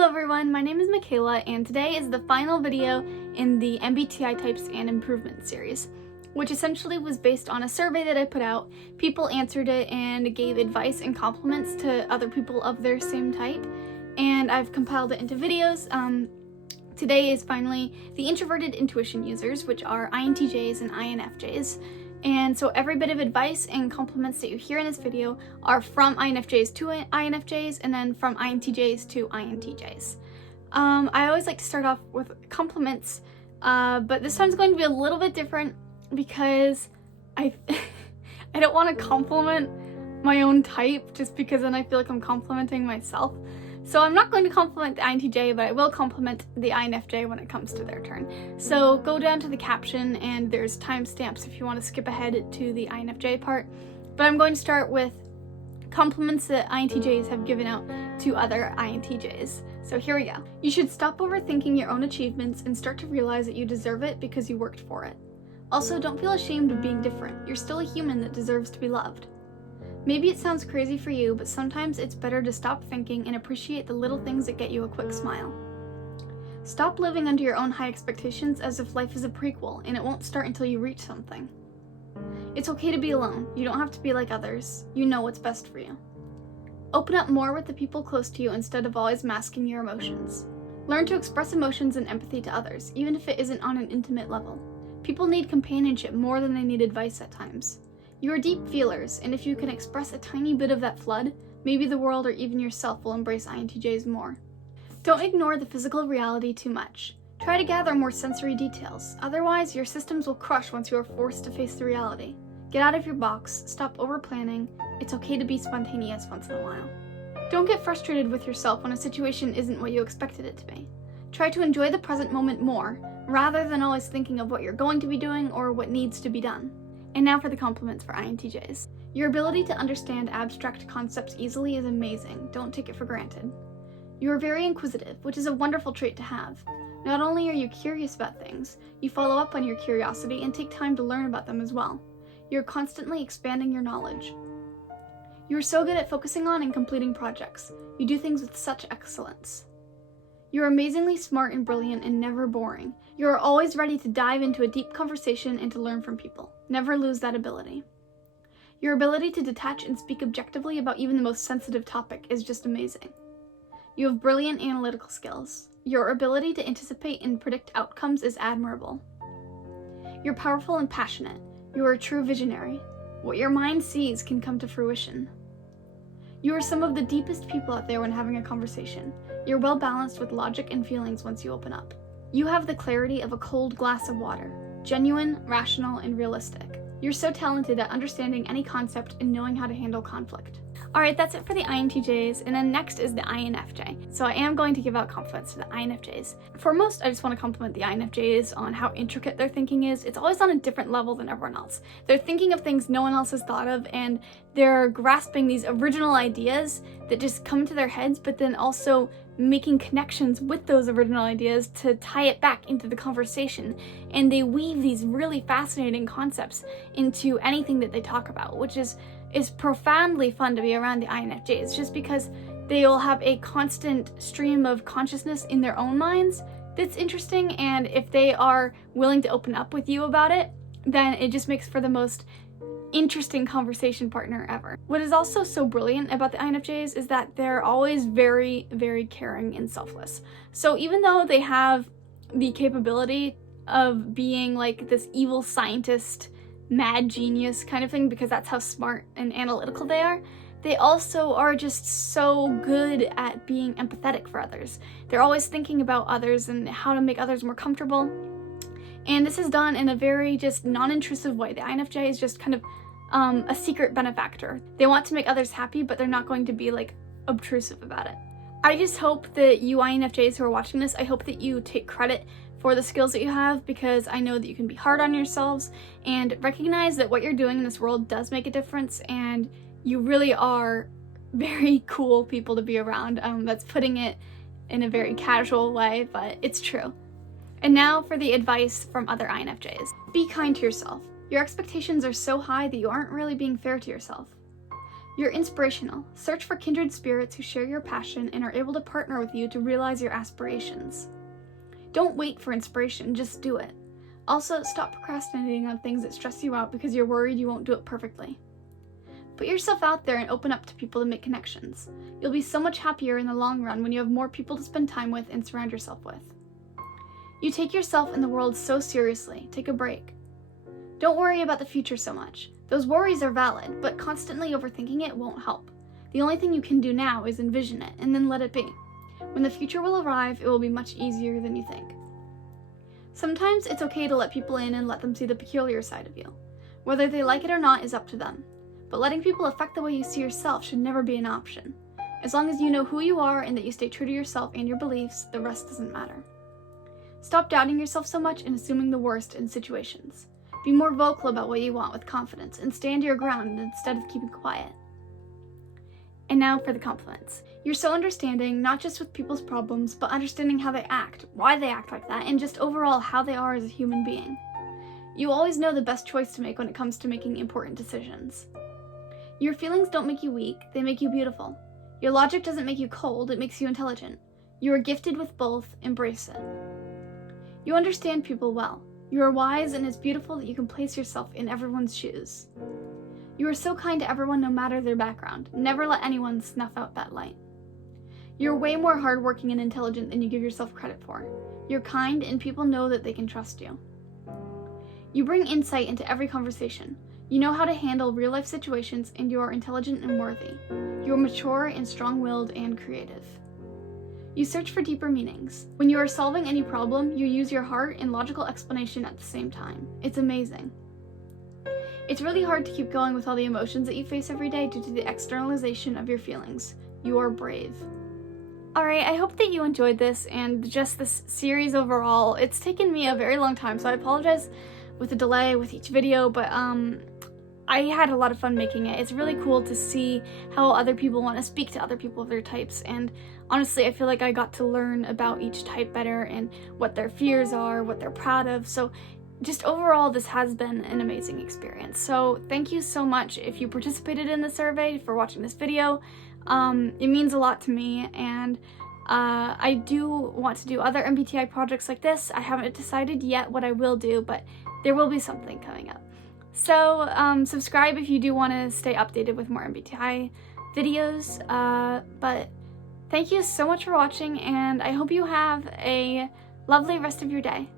Hello everyone, my name is Makayla and today is the final video in the MBTI Types and Improvement series, which essentially was based on a survey that I put out. People answered it and gave advice and compliments to other people of their same type, and I've compiled it into videos. Today is finally the introverted intuition users, which are INTJs and INFJs. And so every bit of advice and compliments that you hear in this video are from INFJs to INFJs and then from INTJs to INTJs. I always like to start off with compliments, but this time's going to be a little bit different because I don't want to compliment my own type just because then I feel like I'm complimenting myself. So I'm not going to compliment the INTJ, but I will compliment the INFJ when it comes to their turn. So go down to the caption and there's timestamps if you want to skip ahead to the INFJ part. But I'm going to start with compliments that INTJs have given out to other INTJs. So here we go. You should stop overthinking your own achievements and start to realize that you deserve it because you worked for it. Also, don't feel ashamed of being different. You're still a human that deserves to be loved. Maybe it sounds crazy for you, but sometimes it's better to stop thinking and appreciate the little things that get you a quick smile. Stop living under your own high expectations as if life is a prequel and it won't start until you reach something. It's okay to be alone. You don't have to be like others. You know what's best for you. Open up more with the people close to you instead of always masking your emotions. Learn to express emotions and empathy to others, even if it isn't on an intimate level. People need companionship more than they need advice at times. You are deep feelers, and if you can express a tiny bit of that flood, maybe the world or even yourself will embrace INTJs more. Don't ignore the physical reality too much. Try to gather more sensory details, otherwise your systems will crush once you are forced to face the reality. Get out of your box, stop over-planning. It's okay to be spontaneous once in a while. Don't get frustrated with yourself when a situation isn't what you expected it to be. Try to enjoy the present moment more, rather than always thinking of what you're going to be doing or what needs to be done. And now for the compliments for INTJs. Your ability to understand abstract concepts easily is amazing. Don't take it for granted. You are very inquisitive, which is a wonderful trait to have. Not only are you curious about things, you follow up on your curiosity and take time to learn about them as well. You're constantly expanding your knowledge. You are so good at focusing on and completing projects. You do things with such excellence. You're amazingly smart and brilliant and never boring. You are always ready to dive into a deep conversation and to learn from people. Never lose that ability. Your ability to detach and speak objectively about even the most sensitive topic is just amazing. You have brilliant analytical skills. Your ability to anticipate and predict outcomes is admirable. You're powerful and passionate. You are a true visionary. What your mind sees can come to fruition. You are some of the deepest people out there when having a conversation. You're well balanced with logic and feelings once you open up. You have the clarity of a cold glass of water. Genuine, rational, and realistic. You're so talented at understanding any concept and knowing how to handle conflict. Alright, that's it for the INTJs, and then next is the INFJ. So I am going to give out compliments to the INFJs. Foremost, I just want to compliment the INFJs on how intricate their thinking is. It's always on a different level than everyone else. They're thinking of things no one else has thought of, and they're grasping these original ideas that just come to their heads, but then also making connections with those original ideas to tie it back into the conversation. And they weave these really fascinating concepts into anything that they talk about, which is profoundly fun to be around the INFJs, just because they'll have a constant stream of consciousness in their own minds that's interesting, and if they are willing to open up with you about it, then it just makes for the most interesting conversation partner ever. What is also so brilliant about the INFJs is that they're always very, very caring and selfless. So even though they have the capability of being like this evil scientist, mad genius kind of thing, because that's how smart and analytical they also are just so good at being empathetic for others. They're always thinking about others and how to make others more comfortable. And this is done in a very just non-intrusive way. The INFJ is just kind of a secret benefactor. They want to make others happy, but they're not going to be like obtrusive about it. I just hope that you INFJs who are watching this, I hope that you take credit for the skills that you have, because I know that you can be hard on yourselves and recognize that what you're doing in this world does make a difference, and you really are very cool people to be around. That's putting it in a very casual way, but it's true. And now for the advice from other INFJs. Be kind to yourself. Your expectations are so high that you aren't really being fair to yourself. You're inspirational. Search for kindred spirits who share your passion and are able to partner with you to realize your aspirations. Don't wait for inspiration, just do it. Also, stop procrastinating on things that stress you out because you're worried you won't do it perfectly. Put yourself out there and open up to people to make connections. You'll be so much happier in the long run when you have more people to spend time with and surround yourself with. You take yourself and the world so seriously. Take a break. Don't worry about the future so much. Those worries are valid, but constantly overthinking it won't help. The only thing you can do now is envision it and then let it be. When the future will arrive, it will be much easier than you think. Sometimes it's okay to let people in and let them see the peculiar side of you. Whether they like it or not is up to them. But letting people affect the way you see yourself should never be an option. As long as you know who you are and that you stay true to yourself and your beliefs, the rest doesn't matter. Stop doubting yourself so much and assuming the worst in situations. Be more vocal about what you want with confidence and stand your ground instead of keeping quiet. And now for the compliments. You're so understanding, not just with people's problems, but understanding how they act, why they act like that, and just overall how they are as a human being. You always know the best choice to make when it comes to making important decisions. Your feelings don't make you weak, they make you beautiful. Your logic doesn't make you cold, it makes you intelligent. You are gifted with both, embrace it. You understand people well. You are wise and it's beautiful that you can place yourself in everyone's shoes. You are so kind to everyone no matter their background. Never let anyone snuff out that light. You're way more hardworking and intelligent than you give yourself credit for. You're kind and people know that they can trust you. You bring insight into every conversation. You know how to handle real-life situations and you are intelligent and worthy. You are mature and strong-willed and creative. You search for deeper meanings. When you are solving any problem, you use your heart and logical explanation at the same time. It's amazing. It's really hard to keep going with all the emotions that you face every day due to the externalization of your feelings. You are brave. Alright, I hope that you enjoyed this and just this series overall. It's taken me a very long time, so I apologize with the delay with each video, but I had a lot of fun making it. It's really cool to see how other people want to speak to other people of their types, and honestly, I feel like I got to learn about each type better and what their fears are, what they're proud of, so just overall, this has been an amazing experience. So thank you so much if you participated in the survey, for watching this video. It means a lot to me, and I do want to do other MBTI projects like this. I haven't decided yet what I will do, but there will be something coming up. So subscribe if you do want to stay updated with more MBTI videos, but thank you so much for watching, and I hope you have a lovely rest of your day.